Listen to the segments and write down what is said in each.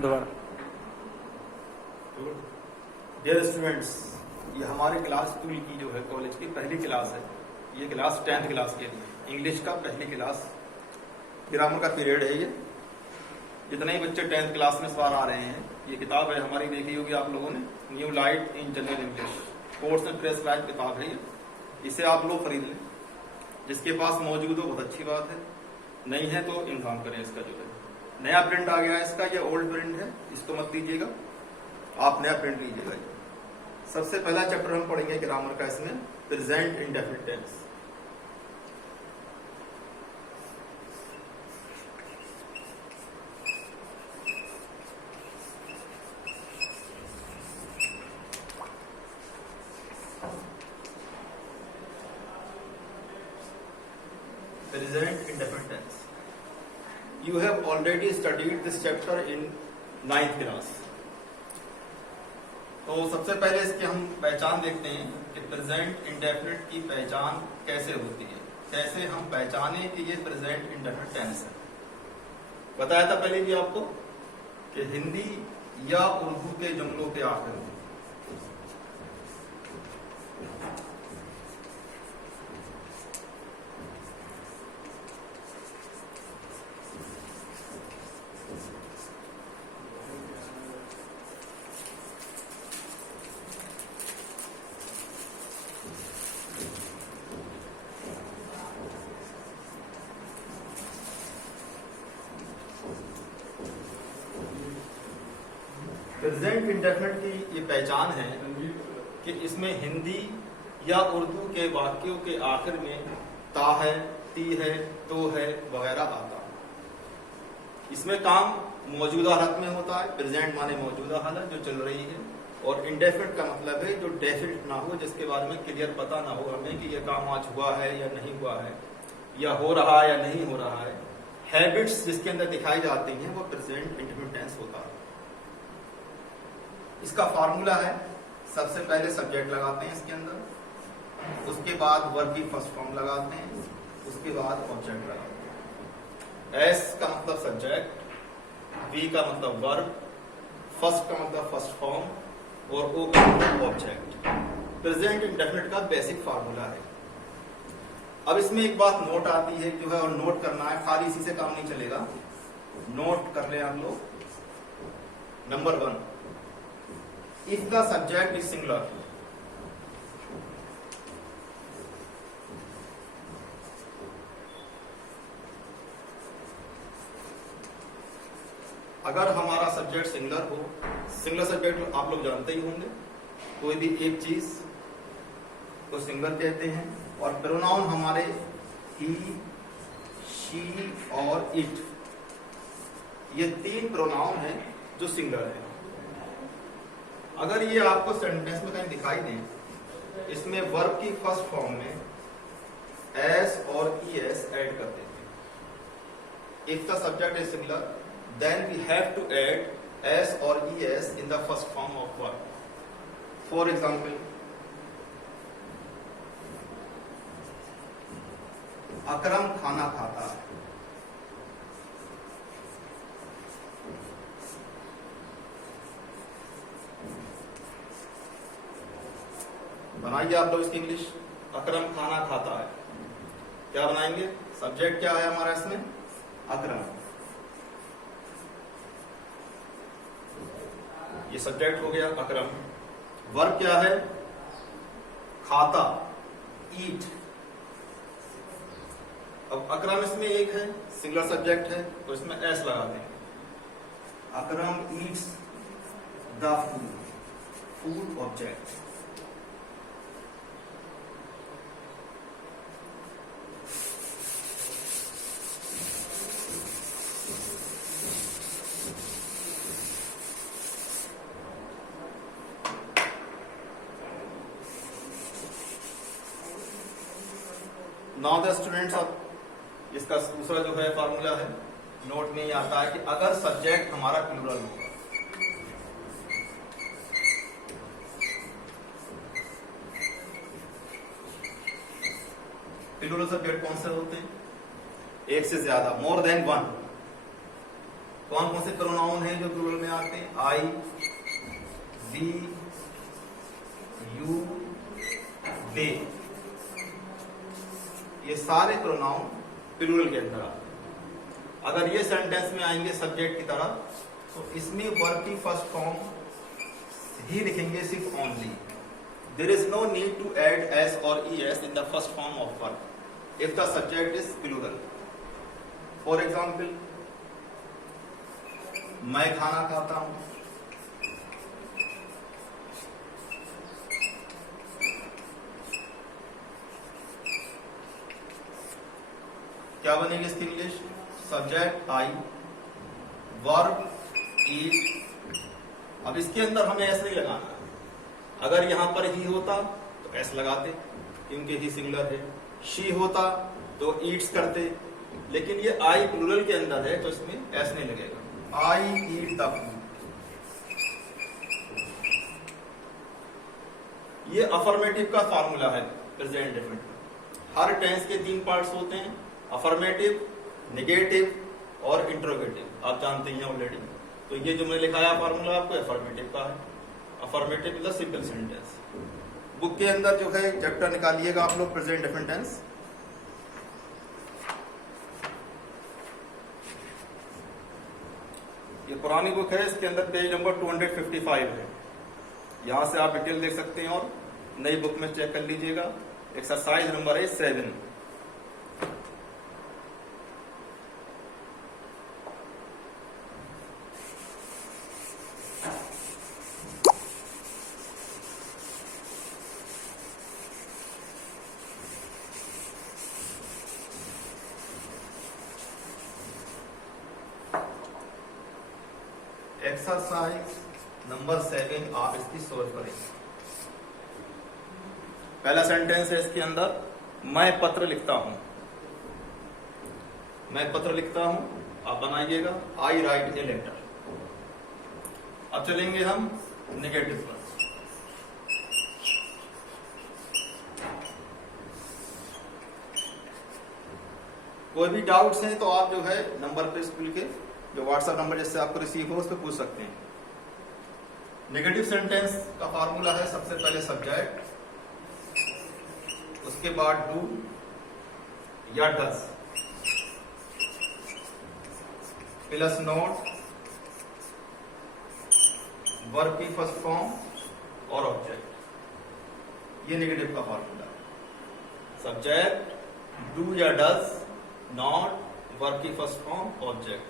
दोबारा। Dear students, ये हमारे क्लास 2 की जो है कॉलेज की पहली क्लास है। ये क्लास 10th क्लास के इंग्लिश का पहली क्लास ग्रामर का पीरियड है। ये जितने ही बच्चे 10th क्लास में इस बार आ रहे हैं, ये किताब है हमारी, देखी होगी आप लोगों ने, new light in general English, course and press light किताब है ये। इसे आप लोग खरीद लें, जिसके पास मौजूद हो बहुत अच्छी बात है, नहीं है तो इन्फॉर्म करें। इसका जो है नया प्रिंट आ गया है इसका, ये ओल्ड प्रिंट है, इसको मत लीजिएगा, आप नया प्रिंट लीजिएगा। सबसे पहला चैप्टर हम पढ़ेंगे ग्रामर का, इसमें present indefinite tense. Present indefinite tense. You have already studied this chapter in 9th class. तो सबसे पहले इसकी हम पहचान देखते हैं कि प्रेजेंट इंडेफिनिट की पहचान कैसे होती है, कैसे हम पहचाने कि ये प्रेजेंट इंडेफिनिट टेंस है। बताया था पहले भी आपको कि हिंदी या उर्दू के जुमलों के आखिर में प्रेजेंट इंडेफिनिट की ये पहचान है कि इसमें हिंदी या उर्दू के वाक्यों के आखिर में ता है, ती है, तो है वगैरह आता है। इसमें काम मौजूदा हालत में होता है। प्रेजेंट माने मौजूदा हालत जो चल रही है, और इंडेफिनिट का मतलब है जो डेफिनिट ना हो, जिसके बारे में क्लियर पता ना हो हमें कि यह काम आज हुआ है या नहीं हुआ है, या हो रहा है या नहीं हो रहा है। हैबिट्स जिसके अंदर दिखाई जाती हैं वो प्रेजेंट इंडेफिनिट टेंस होता है। इसका फार्मूला है, सबसे पहले सब्जेक्ट लगाते हैं इसके अंदर, उसके बाद वर्ब की फर्स्ट फॉर्म लगाते हैं, उसके बाद ऑब्जेक्ट लगाते हैं। एस का मतलब सब्जेक्ट, वी का मतलब वर्ब, फर्स्ट का मतलब फर्स्ट फॉर्म, और ओ का मतलब ऑब्जेक्ट। प्रेजेंट इंडेफिनिट का बेसिक फार्मूला है। अब इसमें एक बात नोट आती है जो है, और नोट करना है, खाली इसी से काम नहीं चलेगा, नोट कर लें आप लोग। Number 1, if the subject is singular, अगर हमारा सब्जेक्ट सिंगुलर हो, सिंगुलर सब्जेक्ट आप लोग जानते ही होंगे, कोई भी एक चीज को सिंगुलर कहते हैं, और प्रोनाउन हमारे ही, शी और इट, ये 3 प्रोनाउन हैं जो सिंगुलर है। अगर ये आपको सेंटेंस में कहीं दिखाई दें, इसमें वर्ब की फर्स्ट फॉर्म में एस और ईएस ऐड कर देते हैं। If the subject is singular, then we have to add S और ES in the first form of verb. For example, Akram खाना खाता है, बनाइए आप लोग इसकी इंग्लिश। अकरम खाना खाता है, क्या बनाएंगे? सब्जेक्ट क्या है हमारा इसमें? अकरम, ये सब्जेक्ट हो गया अकरम। वर्ब क्या है? खाता, ईट। अब अकरम इसमें एक है, सिंगुलर सब्जेक्ट है, तो इसमें एस लगा देंगे। Akram eats the food, food object. Now the students, अब इसका दूसरा जो है फार्मूला है, नोट में ही आता है कि अगर सब्जेक्ट हमारा प्लूरल होगा, प्लूरल सब्जेक्ट कौन से होते हैं? एक से ज्यादा, मोर देन वन। कौन कौन से प्रोनाउन हैं जो प्लूरल में आते हैं, आई, वी, यू, दे, ये सारे प्रोनाउन प्लूरल के अंदर आते हैं। अगर ये सेंटेंस में आएंगे सब्जेक्ट की तरह, तो इसमें वर्ब की फर्स्ट फॉर्म ही लिखेंगे सिर्फ only. There is no need to add S और es in the first form of verb if the subject is plural. For example, मैं खाना खाता हूं, क्या बनेगी इसकी English? Subject I, verb eat. अब इसके अंदर हमें ऐसे ही लगाना है। अगर यहां पर ही होता तो एस लगाते क्योंकि ही सिंगुलर है, शी होता तो ईट्स करते, लेकिन ये आई प्लूरल के अंदर है तो इसमें एस नहीं लगेगा। आई ईट द फूड। ये अफर्मेटिव का फार्मूला है प्रेजेंट डेफिनेट। हर टेंस के 3 पार्ट्स होते हैं, अफर्मेटिव, नेगेटिव और इंट्रोगेटिव। आप जानते हैं ऑलरेडी। तो ये जो मैंने लिखाया फार्मूला आपको अफर्मेटिव का है। Affirmative is the simple sentence. Book के अंदर जो है चैप्टर निकालिएगा आप लोग प्रेजेंट डेफिनेट टेंस। ये पुरानी बुक है, इसके अंदर पेज नंबर 255 है। यहां से आप डिटेल देख सकते हैं और नई बुक में चेक कर लीजिएगा। एक्सरसाइज नंबर है 7। एक्सरसाइज नंबर 7 आप इसकी सोल्व करेंगे। पहला सेंटेंस है इसके अंदर, मैं पत्र लिखता हूं। मैं पत्र लिखता हूं, आप बनाइएगा आई राइट ए लेटर। अब चलेंगे हम नेगेटिव पर। कोई भी डाउट्स हैं तो आप जो है नंबर पे स्कूल के जो व्हाट्सएप नंबर जिससे आपको रिसीव हो उस पर पूछ सकते हैं। नेगेटिव सेंटेंस का फार्मूला है सबसे पहले सब्जेक्ट, उसके बाद डू या डज प्लस नोट, वर्ब की फर्स्ट फॉर्म और ऑब्जेक्ट। ये नेगेटिव का फार्मूला है। सब्जेक्ट, डू या डज, नॉट, वर्ब की फर्स्ट फॉर्म, ऑब्जेक्ट।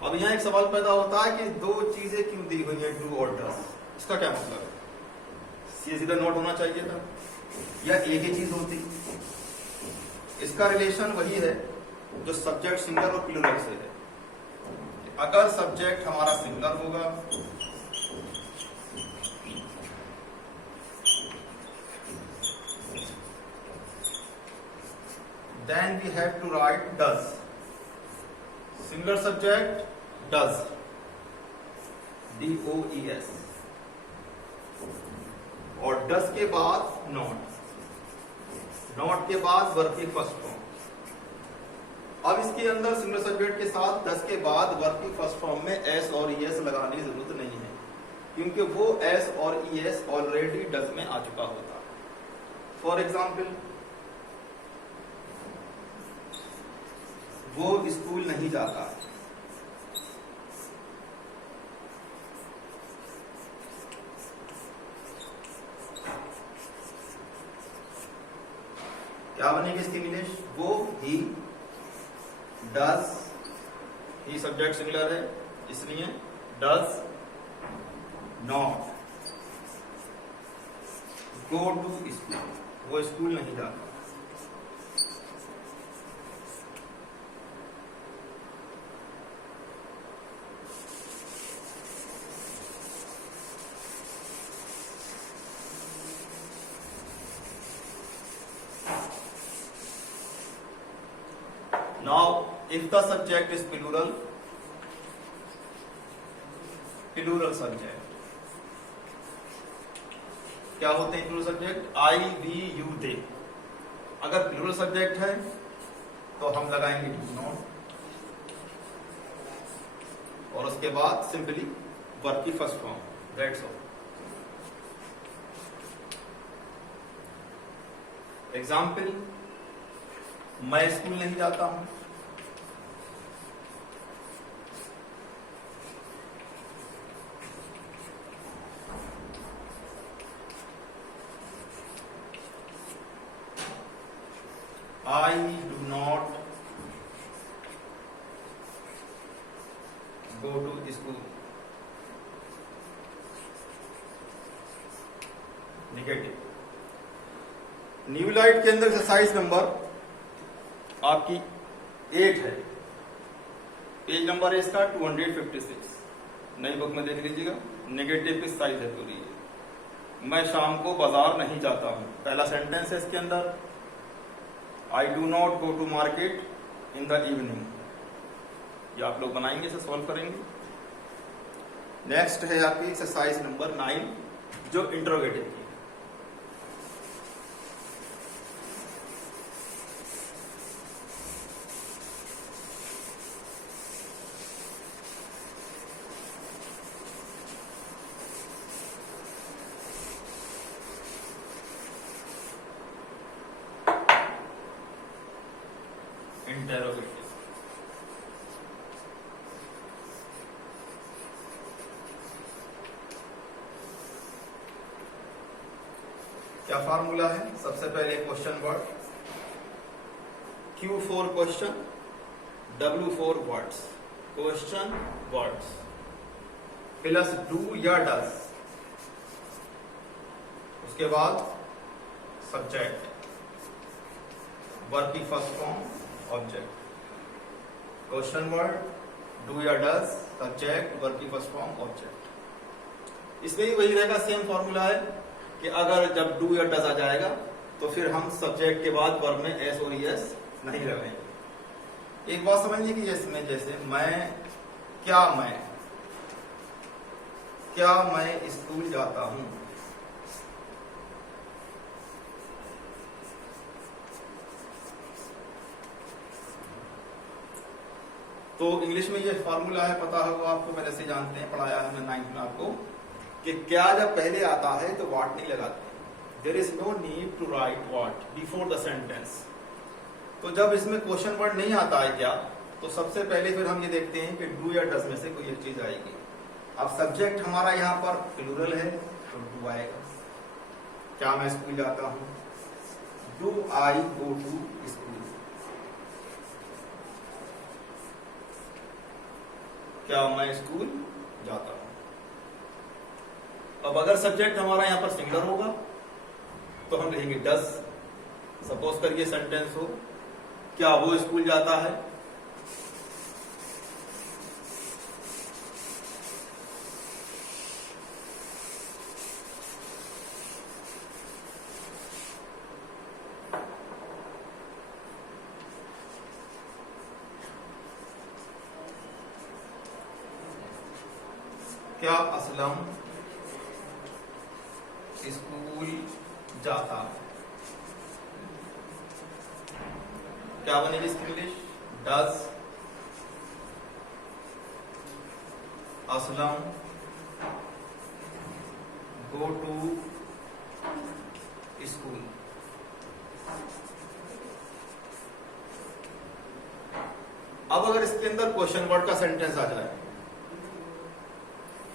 अब यहाँ एक सवाल पैदा होता है कि 2 चीजें क्यों दी हुई है डू और डज? इसका क्या मतलब है? सीधा नोट होना चाहिए था या एक ही चीज होती? इसका रिलेशन वही है जो सब्जेक्ट सिंगुलर और प्लूरल से है। अगर सब्जेक्ट हमारा सिंगुलर होगा then we have to write does. Singular subject does, DOES, और does के बाद not, not के बाद वर्ब की फर्स्ट फॉर्म। अब इसके अंदर सिंगुलर सब्जेक्ट के साथ does के बाद वर्ब की फर्स्ट फॉर्म में s और es लगाने की जरूरत नहीं है क्योंकि वो s और es ऑलरेडी does में आ चुका होता। फॉर एग्जाम्पल, वो स्कूल नहीं जाता। क्या बनेगी इसकी इंग्लिश? वो, he, does, he subject singular है इसलिए does not go to school, वो स्कूल नहीं जाता। Now, if the subject is plural subject, क्या होते हैं plural subject? I, we, you, they. अगर प्लूरल सब्जेक्ट है तो हम लगाएंगे डू नॉट, और उसके बाद सिंपली वर्ब की first form, that's all. Example, मैं स्कूल नहीं जाता हूं। I do not go to school. Negative. New light के अंदर एक्सरसाइज नंबर आपकी 8 है, पेज नंबर है इसका 256, नई बुक में देख लीजिएगा। नेगेटिव की साइज है पूरी। मैं शाम को बाजार नहीं जाता हूं। पहला सेंटेंस है इसके अंदर, I do not go to market in the evening। ये आप लोग बनाएंगे, इसे सॉल्व करेंगे। नेक्स्ट है आपकी एक्सरसाइज नंबर 9 जो इंट्रोगेटिव की। इंटेरोगेटिव। क्या फार्मूला है? सबसे पहले question word, Q for question, W for words. Question words plus do या डज, उसके बाद सब्जेक्ट, वर्ब की first form, object. Question word, do या डज, सब्जेक्ट, वर्ब की फर्स्ट फॉर्म, ऑब्जेक्ट। इसमें भी वही रहेगा, सेम फॉर्मूला है कि अगर जब डू या डज आ जाएगा तो फिर हम सब्जेक्ट के बाद वर्ब में एस और एस नहीं लगाएंगे। एक बात समझिए कि इसमें जैसे क्या मैं स्कूल जाता हूं, तो इंग्लिश में ये फार्मूला है, पता होगा आपको, पहले से जानते हैं, पढ़ाया है मैंने 9th में आपको, कि क्या जब पहले आता है तो व्हाट नहीं लगाते। There is no need to write what before the sentence. तो जब इसमें क्वेश्चन वर्ड नहीं आता है क्या, तो सबसे पहले फिर हम ये देखते हैं कि डू या डज में से कोई एक चीज आएगी। अब सब्जेक्ट हमारा यहाँ पर प्लूरल है तो डू आएगा। क्या मैं स्कूल जाता हूँ, do I go to school. क्या मैं स्कूल जाता हूं। अब अगर सब्जेक्ट हमारा यहां पर सिंगुलर होगा तो हम लिखेंगे डज। सपोज करिए सेंटेंस हो, क्या वो स्कूल जाता है। क्या असलम स्कूल जाता है। क्या बनेगी इसकी English, does Aslam go to school. अब अगर इसके अंदर क्वेश्चन वर्ड का सेंटेंस आ जाए,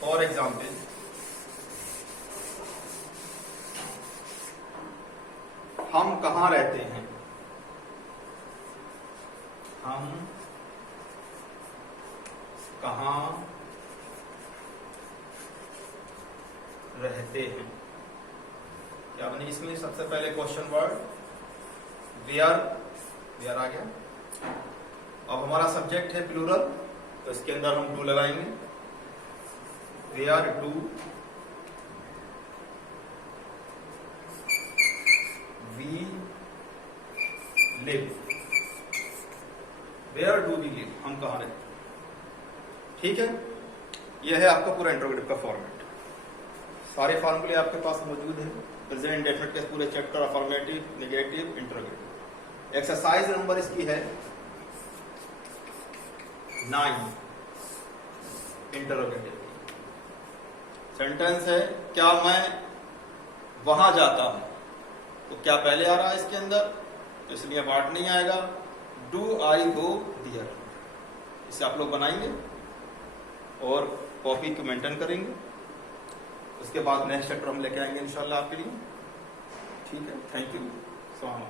फॉर एग्जाम्पल, हम कहां रहते हैं, हम कहां रहते हैं। क्या बनी इसमें सबसे पहले क्वेश्चन वर्ड वेयर आ गया। अब हमारा सब्जेक्ट है प्लूरल, तो इसके अंदर हम डू लगाएंगे। Where do we live. Where do we live, हम कहां रहते हैं। ठीक है, यह है आपका पूरा इंट्रोगेटिव का फॉर्मेट। सारे फॉर्मूले आपके पास मौजूद है, प्रेजेंट डेफिनेट के पूरे chapter, affirmative, negative, interrogative. Exercise number इसकी है 9। इंटरोगेटिव सेंटेंस है, क्या मैं वहां जाता हूं, तो क्या पहले आ रहा है इसके अंदर, तो इसलिए वाट नहीं आएगा। डू आई गो दियर, इसे आप लोग बनाएंगे और कॉपी को मेंटेन करेंगे। उसके बाद नेक्स्ट चैप्टर हम लेके आएंगे इंशाल्लाह आपके लिए। ठीक है, थैंक यू, सलाम।